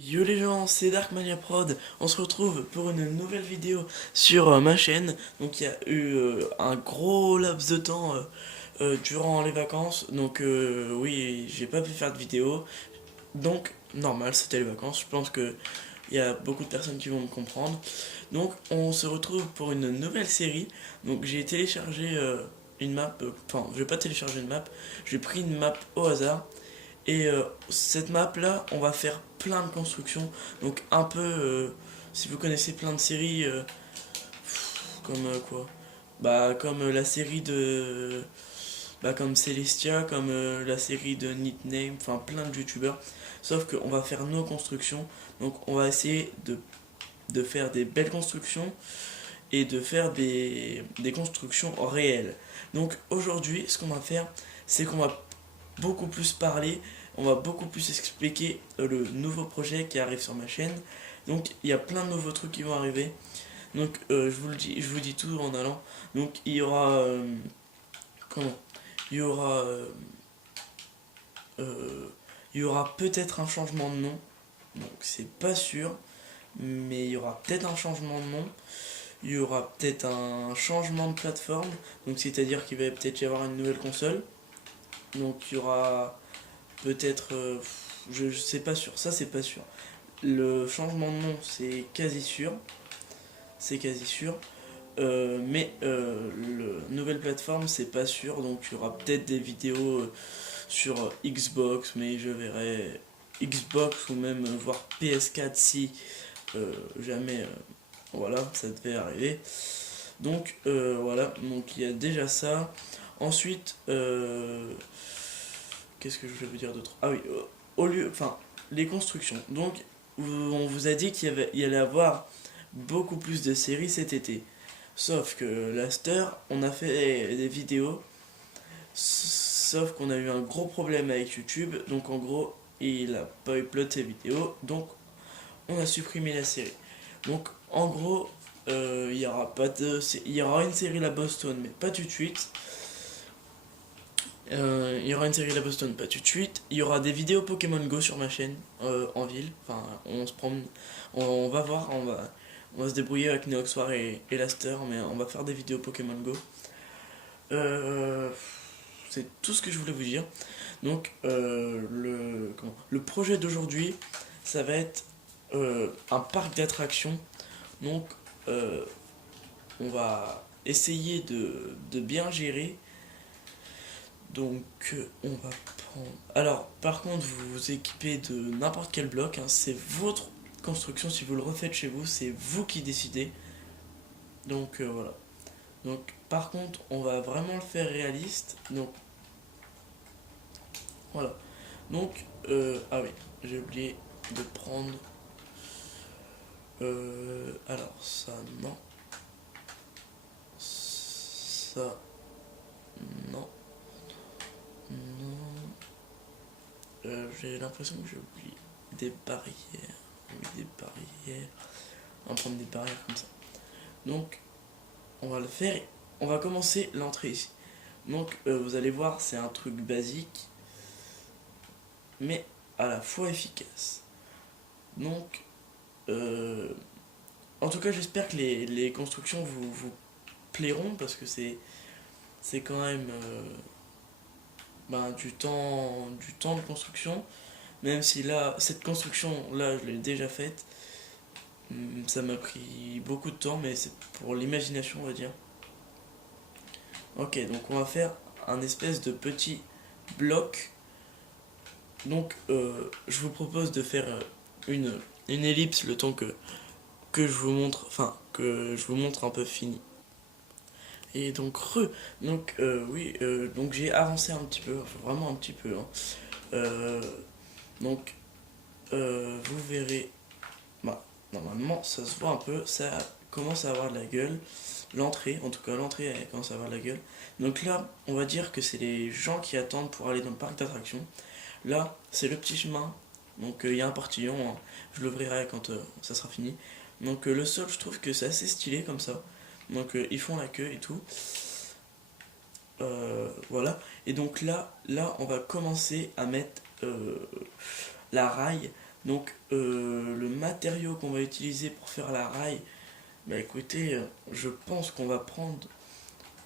Yo les gens, c'est Darkmania Prod, on se retrouve pour une nouvelle vidéo sur ma chaîne. Donc il y a eu un gros laps de temps durant les vacances, donc oui, j'ai pas pu faire de vidéo. Donc normal, c'était les vacances, je pense que il y a beaucoup de personnes qui vont me comprendre. Donc on se retrouve pour une nouvelle série. Donc j'ai téléchargé une map, enfin je vais pas télécharger une map, j'ai pris une map au hasard. Et cette map là, on va faire plein de constructions. Donc un peu, si vous connaissez plein de séries, comme quoi bah comme la série de... Bah comme Celestia, comme la série de Nickname, enfin plein de youtubeurs. Sauf qu'on va faire nos constructions. Donc on va essayer de faire des belles constructions et de faire des constructions réelles. Donc aujourd'hui, ce qu'on va faire, c'est qu'on va beaucoup plus parler, on va beaucoup plus expliquer le nouveau projet qui arrive sur ma chaîne. Donc il y a plein de nouveaux trucs qui vont arriver. Donc je vous dis tout en allant. Donc il y aura comment Il y aura il y aura peut-être un changement de nom. Donc c'est pas sûr, mais il y aura peut-être un changement de nom. Il y aura peut-être un changement de plateforme. Donc c'est-à-dire qu'il va peut-être y avoir une nouvelle console. Donc il y aura peut-être je sais pas sûr, ça c'est pas sûr. Le changement de nom c'est quasi sûr, c'est quasi sûr. Mais le nouvelle plateforme c'est pas sûr, donc il y aura peut-être des vidéos sur Xbox, mais je verrai Xbox ou même voir PS4 si jamais voilà ça devait arriver. Donc voilà, donc il y a déjà ça. Ensuite, qu'est-ce que je voulais vous dire d'autre? Ah oui, au lieu, enfin, les constructions. Donc, on vous a dit il y allait avoir beaucoup plus de séries cet été. Sauf que Laster, on a fait des vidéos, sauf qu'on a eu un gros problème avec YouTube. Donc, en gros, il a pas upload ses vidéos. Donc, on a supprimé la série. Donc, en gros, il y aura pas de, il y aura une série La Boston, mais pas tout de suite. Il y aura une série La Boston, pas tout de suite. Il y aura des vidéos Pokémon Go sur ma chaîne en ville. Enfin, on se promène, on va voir, on va se débrouiller avec Neoxwar et Laster, mais on va faire des vidéos Pokémon Go. Euh, c'est tout ce que je voulais vous dire. Donc, le projet d'aujourd'hui, ça va être un parc d'attractions. Donc, euh, on va essayer de bien gérer. Donc on va prendre... Alors par contre vous vous équipez de n'importe quel bloc, hein, c'est votre construction, si vous le refaites chez vous, c'est vous qui décidez. Donc voilà. Donc par contre on va vraiment le faire réaliste. Donc voilà. Donc ah oui, j'ai oublié de prendre... alors ça non. Ça non. Non. J'ai l'impression que j'ai oublié des barrières. Oui, des barrières. On va prendre des barrières comme ça. Donc, on va le faire. On va commencer l'entrée ici. Donc, vous allez voir, c'est un truc basique, mais à la fois efficace. Donc, en tout cas, j'espère que les constructions vous plairont parce que c'est quand même ben, du temps de construction. Même si là, cette construction là, je l'ai déjà faite. Ça m'a pris beaucoup de temps, mais c'est pour l'imagination, on va dire. Ok, donc on va faire un espèce de petit bloc. Donc je vous propose de faire une ellipse le temps que je vous montre, enfin que je vous montre un peu fini. Et donc donc oui, donc j'ai avancé un petit peu, enfin, vraiment un petit peu. Hein. Euh, donc vous verrez, bah, normalement ça se voit un peu, ça commence à avoir de la gueule. L'entrée, en tout cas l'entrée elle commence à avoir de la gueule. Donc là, on va dire que c'est les gens qui attendent pour aller dans le parc d'attractions. Là, c'est le petit chemin. Donc il y a un portillon, hein. Je l'ouvrirai quand ça sera fini. Donc le sol, je trouve que c'est assez stylé comme ça. Donc ils font la queue et tout. Voilà. Et donc là, on va commencer à mettre la rail. Donc le matériau qu'on va utiliser pour faire la rail, bah écoutez, je pense qu'on va prendre,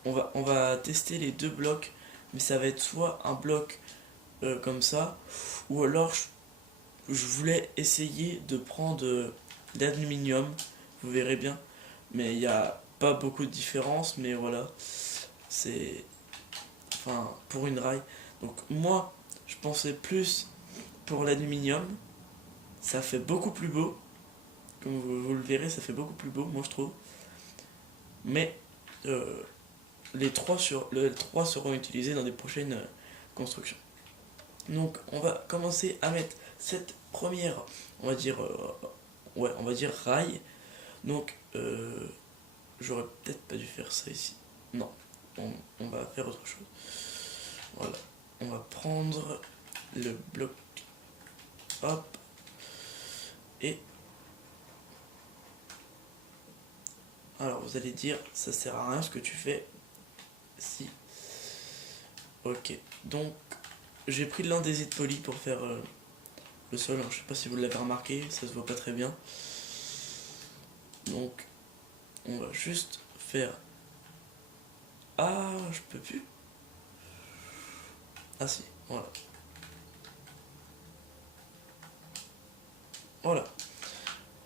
on va tester les deux blocs, mais ça va être soit un bloc comme ça, ou alors je voulais essayer de prendre d'aluminium, vous verrez bien, mais il n'y a pas beaucoup de différence, mais voilà, c'est, enfin, pour une rail. Donc moi, je pensais plus pour l'aluminium, ça fait beaucoup plus beau, comme vous le verrez, ça fait beaucoup plus beau, moi je trouve, mais les trois seront utilisés dans des prochaines constructions. Donc on va commencer à mettre cette première, on va dire, ouais, on va dire rail. Donc j'aurais peut-être pas dû faire ça ici. Non, on va faire autre chose. Voilà, on va prendre le bloc, hop, et alors vous allez dire, ça sert à rien ce que tu fais. Si. Ok, donc j'ai pris de l'andésite poli pour faire le sol. Alors, je sais pas si vous l'avez remarqué, ça se voit pas très bien. Donc on va juste faire. Ah, je peux plus. Ah si, voilà. Voilà.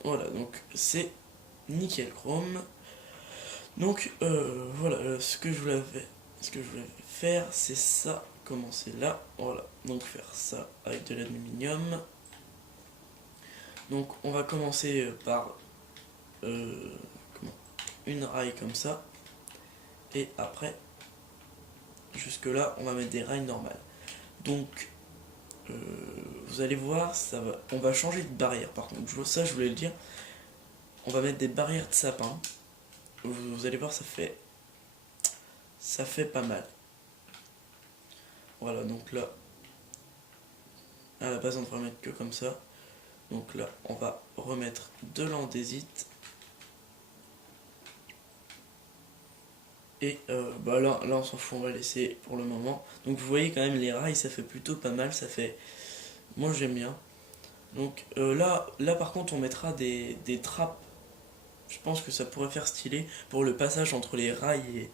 Voilà, donc c'est nickel chrome. Donc voilà, ce que je voulais faire, c'est ça. Commencer là, voilà. Donc faire ça avec de l'aluminium. Donc on va commencer par comment, une rail comme ça. Et après, jusque là, on va mettre des rails normales. Donc euh, vous allez voir, on va changer de barrière par contre. Ça, je voulais le dire. On va mettre des barrières de sapin. Vous allez voir, ça fait pas mal. Voilà, donc là, à la base, on devrait mettre que comme ça. Donc là, on va remettre de l'andésite. Et bah là, on s'en fout, on va laisser pour le moment. Donc vous voyez quand même les rails, ça fait plutôt pas mal, ça fait. Moi j'aime bien. Donc là par contre on mettra des trappes. Je pense que ça pourrait faire stylé pour le passage entre les rails et.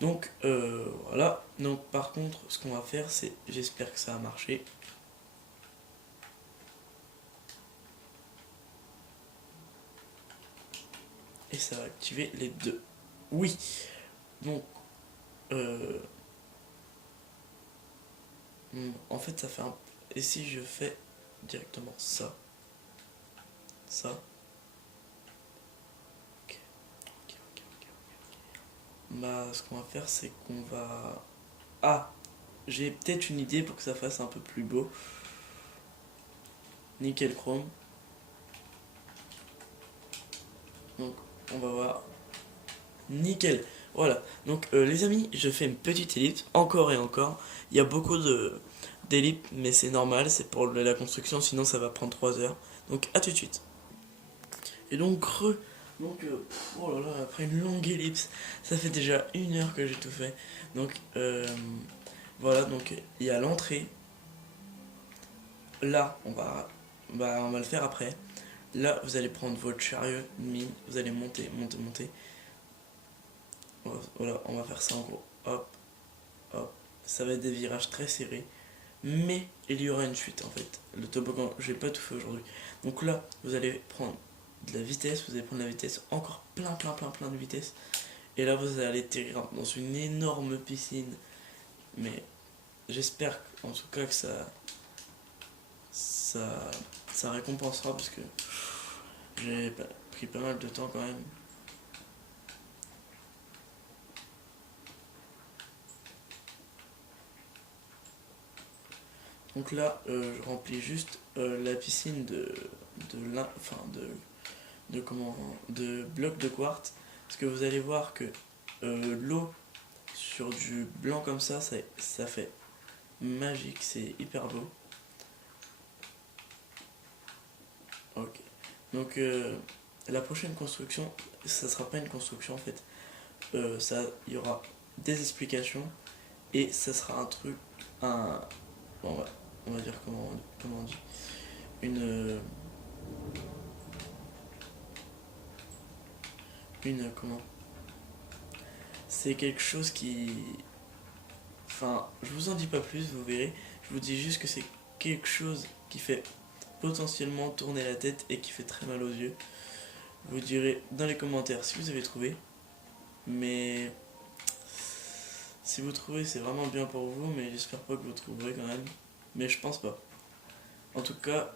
Donc voilà. Donc par contre ce qu'on va faire c'est. J'espère que ça a marché. Et ça va activer les deux. Oui. Donc en fait ça fait un. Et si je fais directement ça. Ça. Ok. Ok. Bah ce qu'on va faire c'est qu'on va. Ah, j'ai peut-être une idée pour que ça fasse un peu plus beau. Nickel chrome. Donc on va voir. Nickel. Voilà. Donc les amis, je fais une petite ellipse, encore et encore. Il y a beaucoup d'ellipses, mais c'est normal, c'est pour la construction, sinon ça va prendre 3 heures. Donc à tout de suite. Et donc oh là là, après une longue ellipse, ça fait déjà 1 heure que j'ai tout fait. Donc voilà, donc il y a l'entrée. Là, on va le faire après. Là, vous allez prendre votre chariot de mine, vous allez monter. Voilà, on va faire ça en gros. Hop, hop. Ça va être des virages très serrés, mais il y aura une chute en fait. Le toboggan, je vais pas tout fait aujourd'hui. Donc là, vous allez prendre de la vitesse, vous allez prendre la vitesse, encore plein de vitesse. Et là, vous allez atterrir dans une énorme piscine. Mais j'espère en tout cas que ça, ça récompensera parce que j'ai pris pas mal de temps quand même. Donc là, je remplis juste la piscine enfin de blocs de quartz, parce que vous allez voir que l'eau sur du blanc comme ça fait magique, c'est hyper beau. Ok. Donc la prochaine construction, ça sera pas une construction en fait. Il y aura des explications et ça sera un truc, bon, on va dire comment on dit, comment, c'est quelque chose qui, enfin, je vous en dis pas plus, vous verrez. Je vous dis juste que c'est quelque chose qui fait potentiellement tourner la tête et qui fait très mal aux yeux. Vous direz dans les commentaires si vous avez trouvé. Mais si vous trouvez, c'est vraiment bien pour vous, mais j'espère pas que vous trouverez quand même. Mais je pense pas. En tout cas,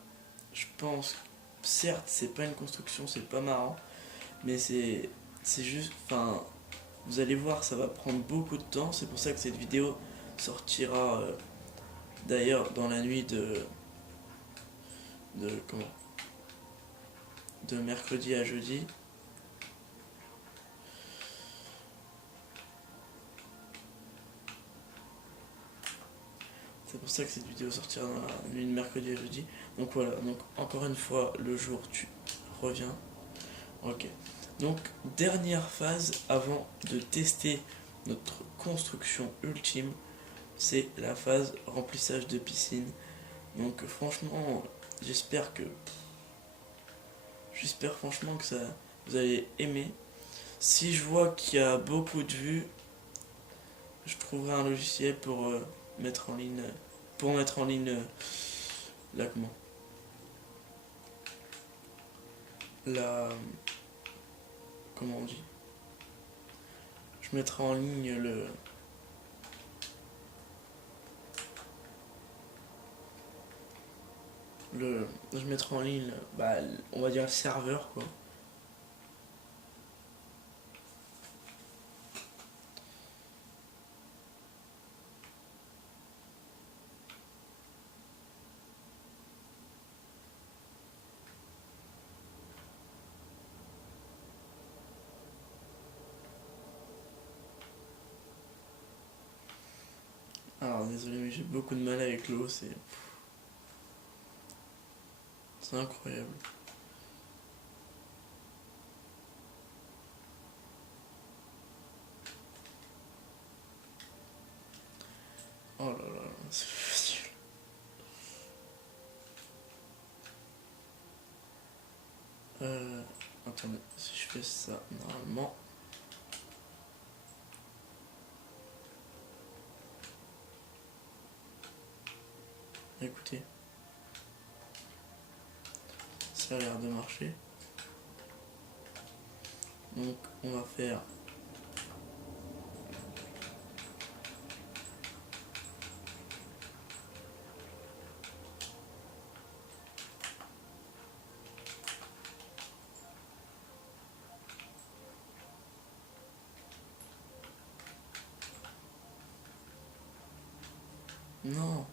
je pense, certes, c'est pas une construction, c'est pas marrant, mais c'est juste, enfin, vous allez voir, ça va prendre beaucoup de temps. C'est pour ça que cette vidéo sortira d'ailleurs dans la nuit de comment, de mercredi à jeudi. C'est pour ça que cette vidéo sortira dans la nuit de mercredi à jeudi. Donc voilà, donc encore une fois, le jour tu reviens. Ok. Donc dernière phase avant de tester notre construction ultime, c'est la phase remplissage de piscine. Donc franchement, j'espère que j'espère franchement que ça vous allez aimer. Si je vois qu'il y a beaucoup de vues, je trouverai un logiciel pour mettre en ligne la comment, la, comment on dit, je mettrai en ligne je mettrai en ligne, bah, on va dire le serveur quoi. Alors désolé mais j'ai beaucoup de mal avec l'eau, c'est incroyable. Oh là là, c'est facile. Euh, attendez, si je fais ça normalement. Écoutez, ça a l'air de marcher. Donc on va faire non.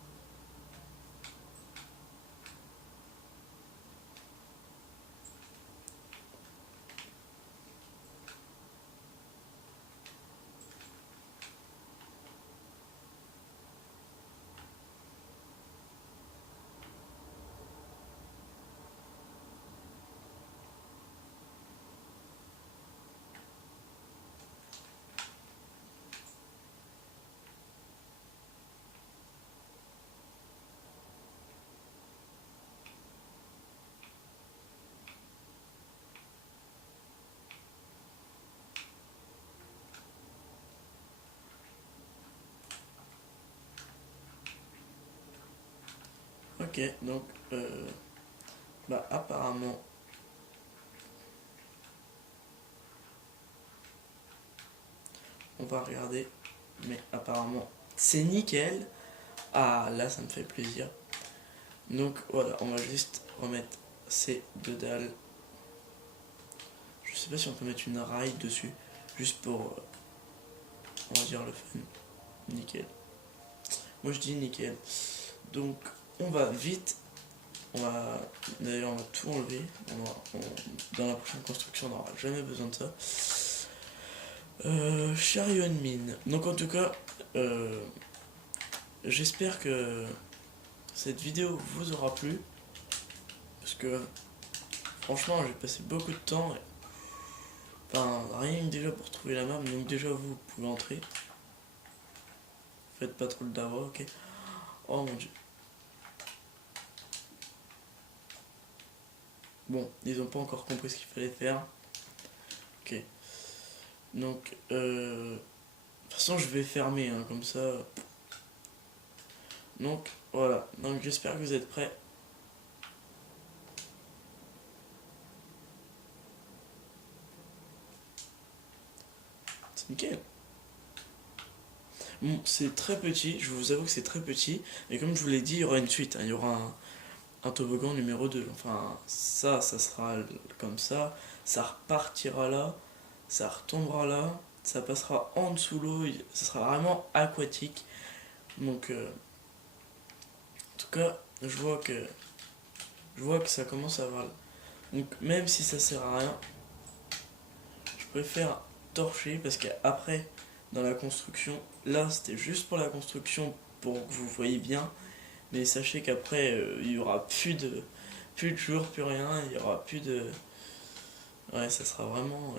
Ok, donc bah apparemment on va regarder, mais apparemment c'est nickel. Ah là ça me fait plaisir. Donc voilà, on va juste remettre ces deux dalles. Je sais pas si on peut mettre une rail dessus, juste pour, on va dire le fun. Nickel. Moi je dis nickel. Donc on va vite, d'ailleurs on va tout enlever. Dans la prochaine construction on n'aura jamais besoin de ça. Chariot and mine. Donc en tout cas, j'espère que cette vidéo vous aura plu. Parce que franchement j'ai passé beaucoup de temps. Enfin rien que déjà pour trouver la map. Donc déjà vous pouvez entrer. Faites pas trop le dawa, ok. Oh mon dieu. Bon, ils ont pas encore compris ce qu'il fallait faire. Ok. Donc, de toute façon, je vais fermer, hein, comme ça. Donc, voilà. Donc, j'espère que vous êtes prêts. C'est nickel. Bon, c'est très petit, je vous avoue que c'est très petit. Et comme je vous l'ai dit, il y aura une suite, hein. Il y aura un toboggan numéro 2. Enfin, ça sera comme ça repartira là, ça retombera là, ça passera en dessous l'eau, ça sera vraiment aquatique. Donc, en tout cas, je vois que ça commence à avoir. Donc, même si ça sert à rien, je préfère torcher parce qu'après, dans la construction, là c'était juste pour la construction pour que vous voyez bien, mais sachez qu'après il y aura plus de jours, plus rien, il y aura plus de. Ouais, ça sera vraiment.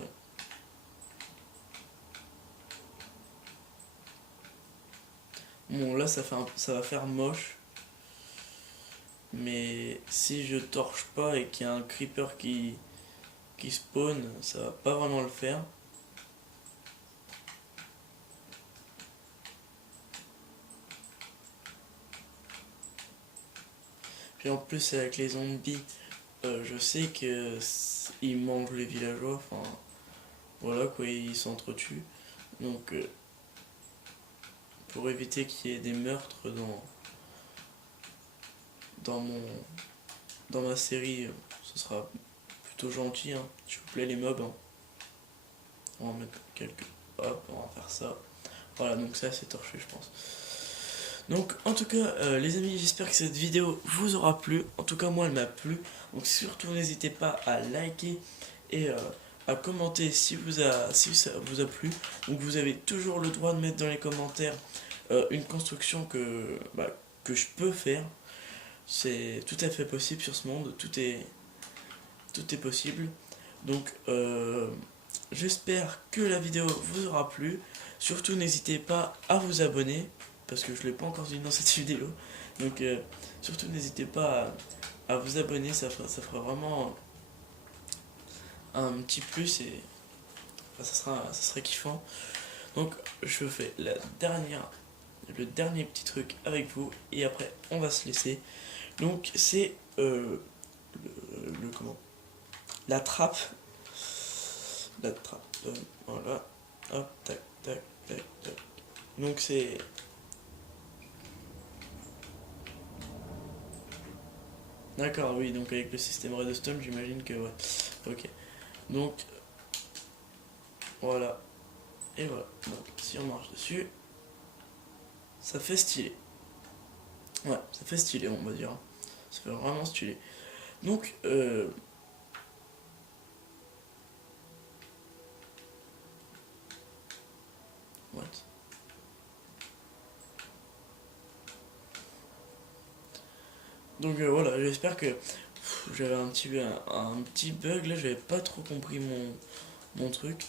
Bon, là ça va faire moche, mais si je torche pas et qu'il y a un creeper qui spawn, ça va pas vraiment le faire. Puis en plus, avec les zombies, je sais que ils mangent les villageois, enfin voilà quoi, ils s'entretuent. Donc pour éviter qu'il y ait des meurtres dans mon dans ma série, ce sera plutôt gentil, hein. S'il vous plaît les mobs, hein. On va mettre quelques. Hop, on va faire ça. Voilà, donc ça c'est torché je pense. Donc en tout cas les amis, j'espère que cette vidéo vous aura plu. En tout cas moi elle m'a plu. Donc surtout n'hésitez pas à liker et à commenter si ça vous a plu. Donc vous avez toujours le droit de mettre dans les commentaires une construction que je peux faire. C'est tout à fait possible sur ce monde, tout est possible. Donc j'espère que la vidéo vous aura plu. Surtout n'hésitez pas à vous abonner, parce que je ne l'ai pas encore dit dans cette vidéo. Donc surtout n'hésitez pas à vous abonner, ça fera vraiment un petit plus et enfin, ça serait kiffant. Donc je fais le dernier petit truc avec vous et après on va se laisser. Donc c'est comment, la trappe. La trappe. Voilà. Hop, tac, tac, tac, tac. Donc c'est. D'accord, oui, donc avec le système redstone, j'imagine que ouais. Ok. Donc voilà. Et voilà. Donc si on marche dessus, ça fait stylé. Ouais, ça fait stylé, on va dire. Ça fait vraiment stylé. Donc what? Donc voilà, j'espère que j'avais un petit bug là, j'avais pas trop compris mon truc.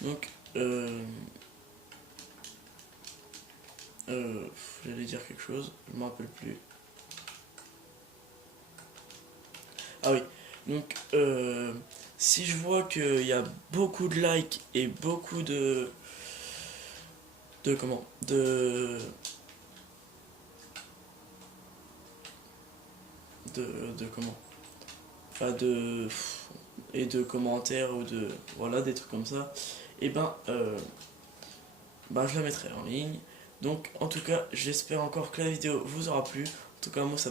Donc j'allais dire quelque chose, je me rappelle plus. Ah oui, donc si je vois qu'il y a beaucoup de likes et beaucoup de comment de comment enfin de et de commentaires ou de voilà des trucs comme ça, et ben je la mettrai en ligne. Donc en tout cas j'espère encore que la vidéo vous aura plu. En tout cas moi ça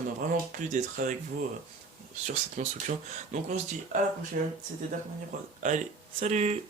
m'a vraiment plu d'être avec vous sur cette construction. Donc on se dit à la prochaine, c'était Dark Mania Prod. Allez, salut!